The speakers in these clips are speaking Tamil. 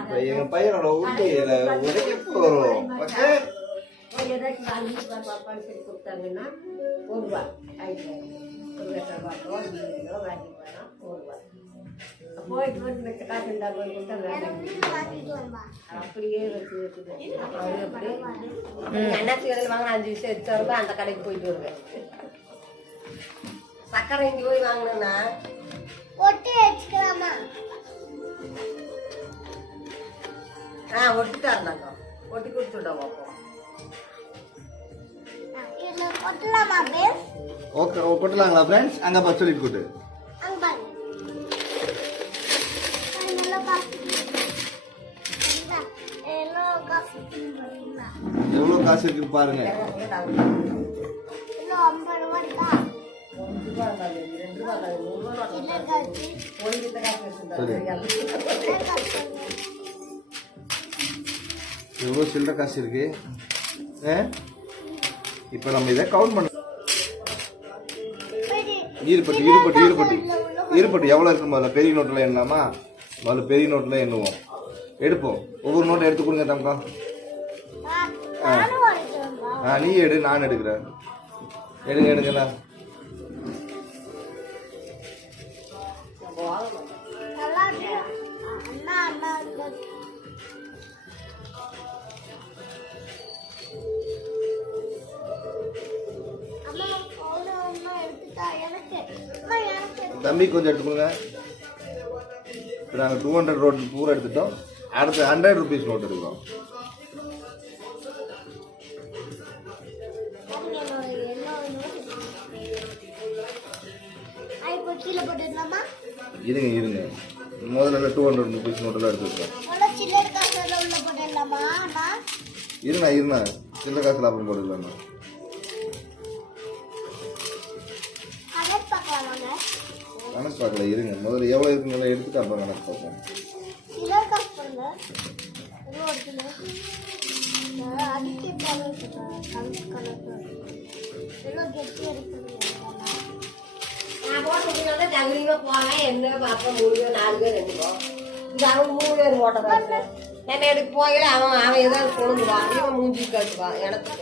இப்ப எங்க பையனோட உண்மையில உடைக்க போறோம். ஏதாச்சும் வாங்கி பாப்பான்னு சொல்லி கொடுத்தாங்கன்னா ₹1 ஒரு லட்சம் ரூபாயோ வாங்கி போனோம் ₹1 போயிட்டு வந்து மிச்ச காசு இருந்தாங்க கொடுத்தா அப்படியே வச்சு வச்சுது. எண்ணெய் கடையில் வாங்கின 5 விஷயம் எடுத்து அந்த கடைக்கு போயிட்டு வருவேன். சக்கரை இங்கே போய் வாங்கினோன்னா ஒட்டி வச்சுக்கலாமா? ஒட்டிட்டா இருந்தாங்க ஒட்டி கொடுத்துட்டோம். ஓகே கொட்டலாங்களா ஃப்ரெண்ட்ஸ்? அங்க பா சொல்லிட்டு கொட்டு. எவ்வளவு காசு இருக்கு பாருங்க. எவ்வளோ சில்லற காசு இருக்கு. இப்போ நம்ம இதை கவுண்ட் பண்ண ஈடுபட்டு எவ்வளோ இருக்கு முதல்ல பெரிய நோட்டில் எண்ணலாமா? முதல்ல பெரிய நோட்டில் எண்ணுவோம். எடுப்போம். ஒவ்வொரு நோட்டை எடுத்து கொடுங்க தம்பா. நீ எடு, நான் எடுக்கிறேன். எடுங்கண்ணா. தம்பி கொஞ்சம் எடுத்துக்கோங்க. நாங்கள் 200 நோட் பூரா எடுத்துட்டோம். அடுத்து 100 rupees நோட் எடுக்கிறோம். இருங்க முதல்ல 200 rupees நோட்டெல்லாம் எடுத்துருக்கோம். இருண்ணா சில்லற காசு லாபம் போடலாமா? கணக்கு பார்க்கல. இருங்க முதல்ல எவ்வளோ இருக்குங்களா எடுத்துட்டு அப்புறம் கணக்கு பார்ப்போம். என்ன பாப்பா 3 பேர் 4 பேர் எடுத்துக்கோ. இந்த அவன் 3 பேர் ஓட்டதான் என்ன எடுக்க போகல. அவன் ஏதாவது கொழுந்துவான். இவன் மூஞ்சி கட்டுவான். எனக்கு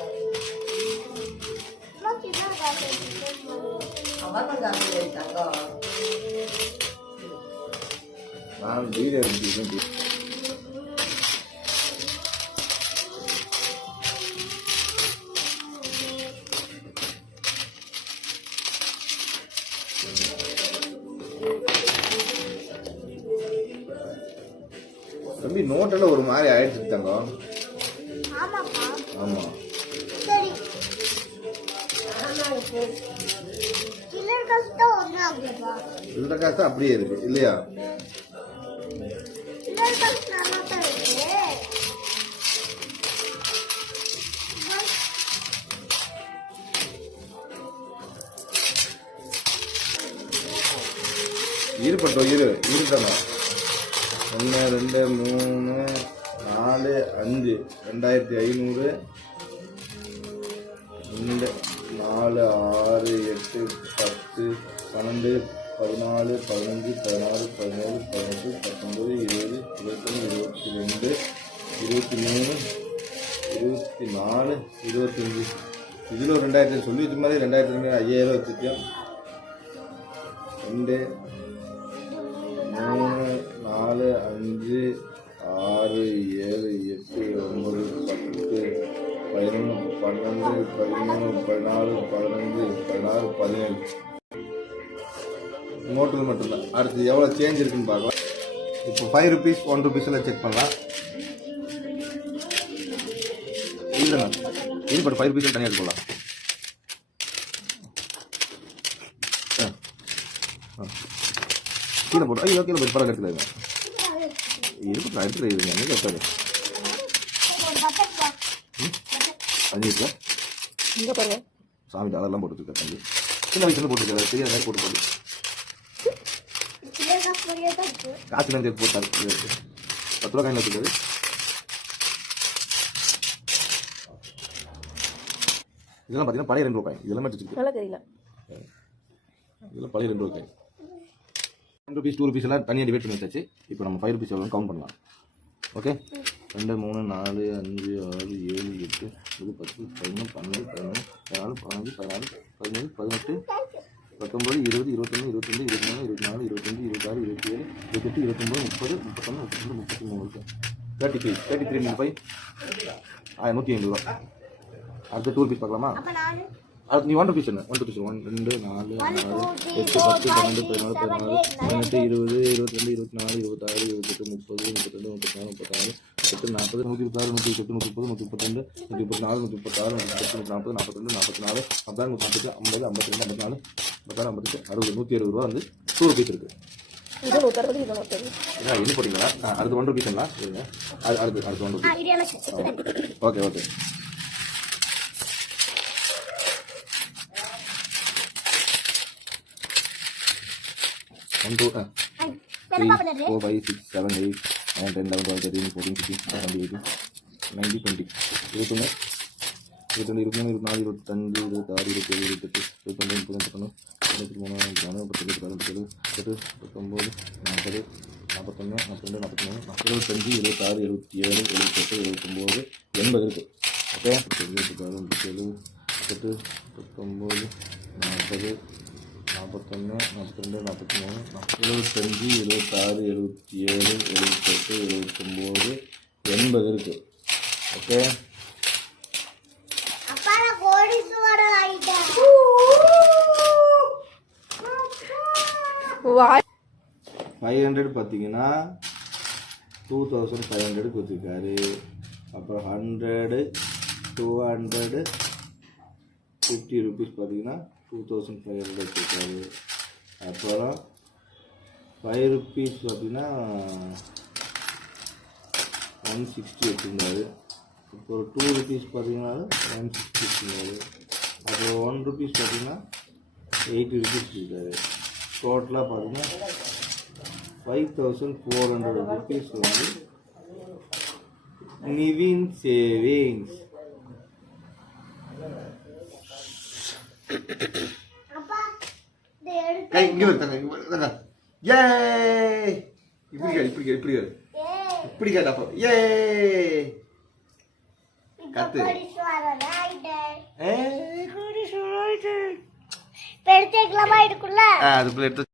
அவன் காசு எடுத்தாங்க. நான் வீடியோ எடுத்து தம்பி நோட்டெல்லாம் ஒரு மாதிரி ஆயிடுச்சு தங்க. ஆமா சில்லற காசு அப்படியே இருக்கு இல்லையா? இருப்பட்டோம். இருக்காங்க 1 2 3 4 5 2500 2 4 6 8 10 12 14 15 16 17 18 19 20 21 22 23 24 25 இதில் ஒரு 2000 சொல்லி இது மாதிரி 2000 5000 வச்சுட்டோம். 2 3 4 5 6 7 8 9 10 11 12 13 14 15 16 17 நோட்டில் மட்டும்தான். அடுத்து எவ்வளோ சேஞ்ச் இருக்குன்னு பார்க்கலாம். இப்போ 5 rupees 1 rupees எல்லாம் செக் பண்ணலாம். இல்லைண்ணா இது பட் 5 rupees தனியாக எடுத்துக்கலாம். கீழே போட்டு ஐயோ கீழே போட்டு பரவாயில்ல எடுத்துக்கலாங்க. இருக்கு எடுத்துக்கிறீங்க நீங்கள் எடுத்தாரு அஞ்சு சாமி டாலர்லாம் போட்டு வச்சுருக்கேன் தம்பி. சின்ன வயசுல போட்டுருக்காரு தெரியாத மாதிரி போட்டு போட்டு சின்ன காசு மாதிரியே தான் இருக்கு. காசுலாம் சேர்த்து போட்டாரு 10 ரூபா காயின் வச்சுருக்காரு. இதெல்லாம் பார்த்தீங்கன்னா பழைய 2 ரூபாய் காயின் இதெல்லாம் வச்சுருக்கு. நல்லா தெரியல. இதெல்லாம் பழைய 2 ரூபாய் காயின். 1 ரூபீஸ் 2 ரூபீஸ் எல்லாம் தனியாக டிவைட் பண்ணி வச்சாச்சு. இப்போ நம்ம 5 ரூபீஸ் எவ்வளோ கவுண்ட் பண்ணலாம். ஓகே 2 3 4 5 6 7 8 9 10 11 12 13 14 15 16 17 18 19 20 21 22 23 24 25 26 27 28 29 30 31 32 33 33 5 150 ரூபா. அடுத்த 2 ரூபீஸ் பார்க்கலாமா? அப்ப நானு அது நீ 1 ரூபீஸ் என்ன 1 ரூபீஸ் 1 2 4 6 8 10 12 14 15 16 18 22 24 26 27 30 32 34 36 40 126 128 130 132 134 136 138 40 42 44 46 50 52 54 56 60 170 ரூபா வந்து 2 ரூபீஸ் இருக்கு. இது 160 இது 160. என்ன போட்டீங்களா? அடுத்து 1 ரூபீஸ் எல்லாம் இருங்க. அடுத்து 1 ரூபீஸ். இது எனக்கு ஓகே ஓகே One, 2, 3, 4, 5, 6, 7, 8, 9, 10, 11, 12, 13, 14, 15, 17, 18, 19, 20, 21, 22, 23, 24, 25, 26, 27, 28, 29, 30, 31, 33, 34, 35, 40, 41, 42, 43, 45, 26, 27, 28, 29, 80 இருக்கு. ஓகே 27, 28, 19, 40 41 42 43 75 26 77 78 79 80 இருக்கு. ஓகே அப்பா நான் கோடீஸ்வரன் ஆயிட்டேன். வாய் 500 பார்த்தீங்கன்னா 2500 கொடுத்துருக்காரு. அப்புறம் 100 200 50 ரூபீஸ் பார்த்தீங்கன்னா 2500 வச்சுருக்காரு. அப்புறம் 5 ரூபீஸ் பார்த்தீங்கன்னா 160 வச்சுருந்தாரு. அப்புறம் 2 ரூபீஸ் பார்த்தீங்கன்னா 160 வச்சுருந்தாரு. அப்புறம் 1 ரூபீஸ் பார்த்தீங்கன்னா 80 ரூபீஸ் இருக்காரு. டோட்டலாக பார்த்தீங்கன்னா 5400 ரூபீஸ் வந்து நிவின் சேவிங்ஸ். அப்பா இதை எடுத்து இங்கே வருதாங்க ஏ இப்படி கேட்டா அப்புறம் ஏ கத்து கோடீஸ்வரன் ஆயிட்டேன். ஏ இப்ப எடுத்து வைக்கலாமா இதுக்குள்ள? அதுக்குள்ள எடுத்து